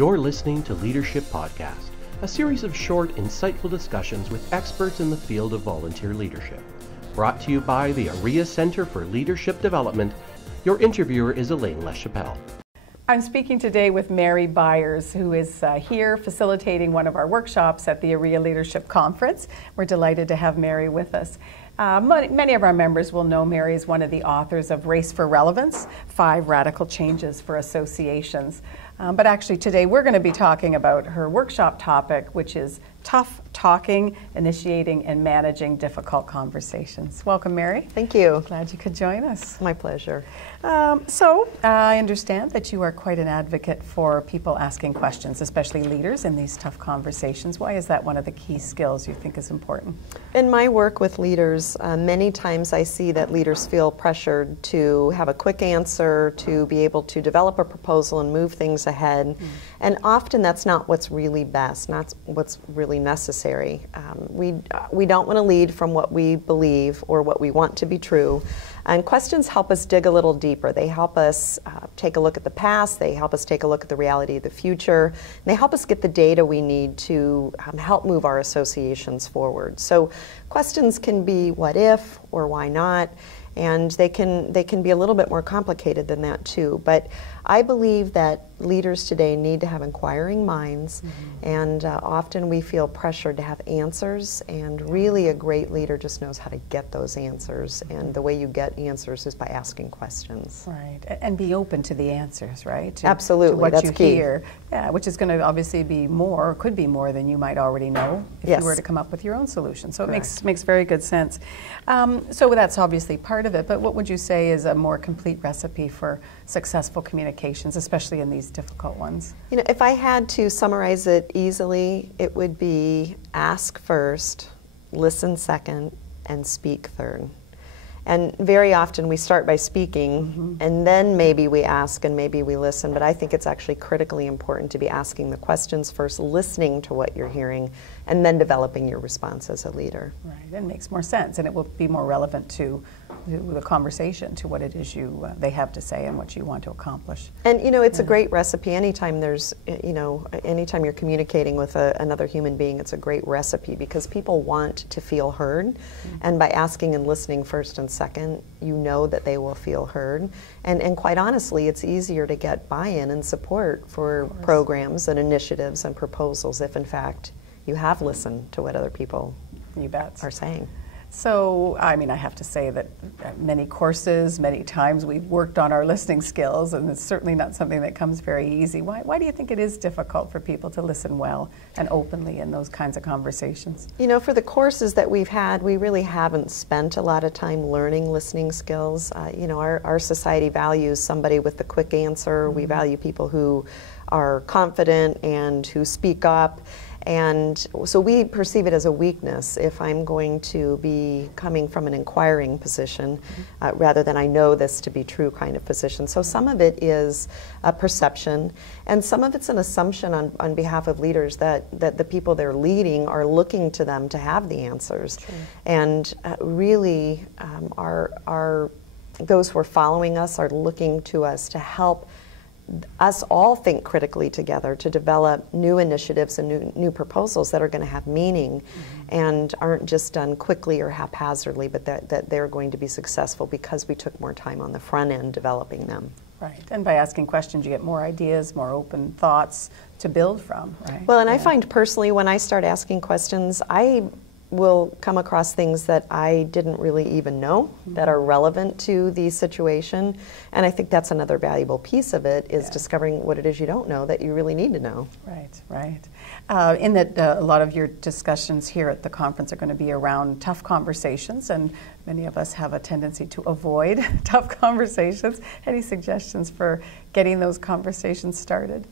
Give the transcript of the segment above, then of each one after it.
You're listening to Leadership Podcast, a series of short, insightful discussions with experts in the field of volunteer leadership. Brought to you by the AREA Center for Leadership Development. Your interviewer is Elaine LaChapelle. I'm speaking today with Mary Byers, who is here facilitating one of our workshops at the AREA Leadership Conference. We're delighted to have Mary with us. Many of our members will know Mary is one of the authors of Race for Relevance, 5 Radical Changes for Associations. But actually today we're going to be talking about her workshop topic, which is tough talking, initiating and managing difficult conversations. Welcome, Mary. Thank you. Glad you could join us. My pleasure. So I understand that you are quite an advocate for people asking questions, especially leaders in these tough conversations. Why is that one of the key skills you think is important? In my work with leaders, many times I see that leaders feel pressured to have a quick answer, to be able to develop a proposal and move things ahead. And often that's not what's really best, not what's really necessary. We don't want to lead from what we believe or what we want to be true. And questions help us dig a little deeper. They help us take a look at the past. They help us take a look at the reality of the future. And they help us get the data we need to help move our associations forward. So questions can be what if or why not. And they can be a little bit more complicated than that too. But I believe that leaders today need to have inquiring minds, and often we feel pressured to have answers, and really a great leader just knows how to get those answers, and the way you get answers is by asking questions. Right, and be open to the answers, right? Absolutely, to what that's you key. hear. Yeah, which is going to obviously be more, or could be more than you might already know if you were to come up with your own solution. So Correct. it makes very good sense. So that's obviously part of it, but what would you say is a more complete recipe for successful communications, especially in these difficult ones? You know, if I had to summarize it easily, it would be ask first, listen second, and speak third. And very often we start by speaking, and then maybe we ask and maybe we listen, but I think it's actually critically important to be asking the questions first, listening to what you're hearing, and then developing your response as a leader. Right, that makes more sense, and it will be more relevant to the conversation, to what it is they have to say and what you want to accomplish. And you know, it's a great recipe. Anytime there's, anytime you're communicating with another human being, it's a great recipe because people want to feel heard. And by asking and listening first and second, you know that they will feel heard. And quite honestly, it's easier to get buy-in and support for programs and initiatives and proposals if in fact you have listened to what other people are saying. So, I mean, I have to say that many courses, many times we've worked on our listening skills, and it's certainly not something that comes very easy. Why do you think it is difficult for people to listen well and openly in those kinds of conversations? You know, for the courses that we've had, we really haven't spent a lot of time learning listening skills. Our society values somebody with the quick answer. We value people who are confident and who speak up. And so we perceive it as a weakness if I'm going to be coming from an inquiring position rather than I know this to be true kind of position. So some of it is a perception, and some of it's an assumption on behalf of leaders that the people they're leading are looking to them to have the answers. True. And really those who are following us are looking to us to help us all think critically together to develop new initiatives and new proposals that are going to have meaning and aren't just done quickly or haphazardly, but that they're going to be successful because we took more time on the front end developing them. Right, and by asking questions you get more ideas, more open thoughts to build from, right? Well, and I find personally when I start asking questions, I will come across things that I didn't really even know that are relevant to the situation. And I think that's another valuable piece of it is discovering what it is you don't know that you really need to know. Right, right. In that a lot of your discussions here at the conference are going to be around tough conversations, and many of us have a tendency to avoid tough conversations. Any suggestions for getting those conversations started?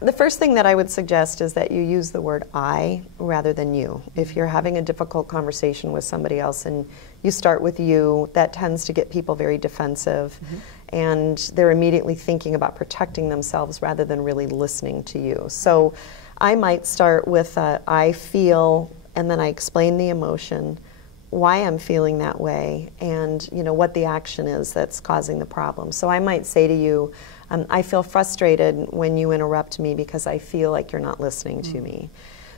The first thing that I would suggest is that you use the word I rather than you. If you're having a difficult conversation with somebody else and you start with you, that tends to get people very defensive and they're immediately thinking about protecting themselves rather than really listening to you. So I might start with I feel, and then I explain the emotion, why I'm feeling that way, and what the action is that's causing the problem. So I might say to you, I feel frustrated when you interrupt me because I feel like you're not listening to me.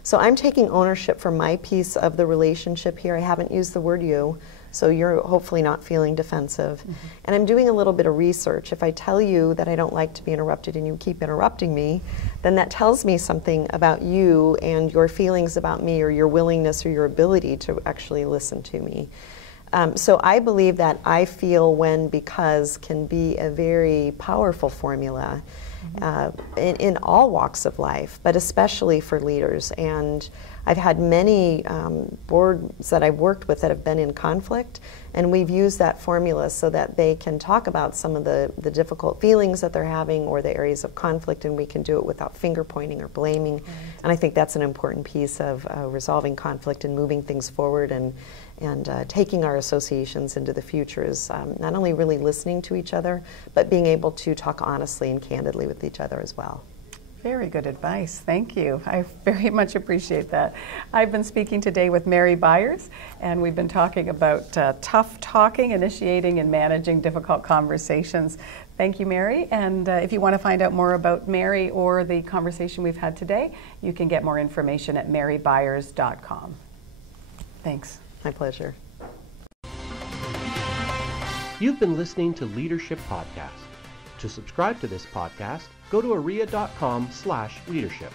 So I'm taking ownership for my piece of the relationship here. I haven't used the word you, so you're hopefully not feeling defensive. And I'm doing a little bit of research. If I tell you that I don't like to be interrupted and you keep interrupting me, then that tells me something about you and your feelings about me, or your willingness or your ability to actually listen to me. So I believe that I feel, when, because can be a very powerful formula in all walks of life, but especially for leaders. And I've had many boards that I've worked with that have been in conflict, and we've used that formula so that they can talk about some of the difficult feelings that they're having or the areas of conflict, and we can do it without finger pointing or blaming. And I think that's an important piece of resolving conflict and moving things forward, and taking our associations into the future is not only really listening to each other, but being able to talk honestly and candidly with each other as well. Very good advice. Thank you. I very much appreciate that. I've been speaking today with Mary Byers, and we've been talking about tough talking, initiating and managing difficult conversations. Thank you, Mary. And if you want to find out more about Mary or the conversation we've had today, you can get more information at marybyers.com. Thanks. My pleasure. You've been listening to Leadership Podcast. To subscribe to this podcast, go to aria.com/leadership.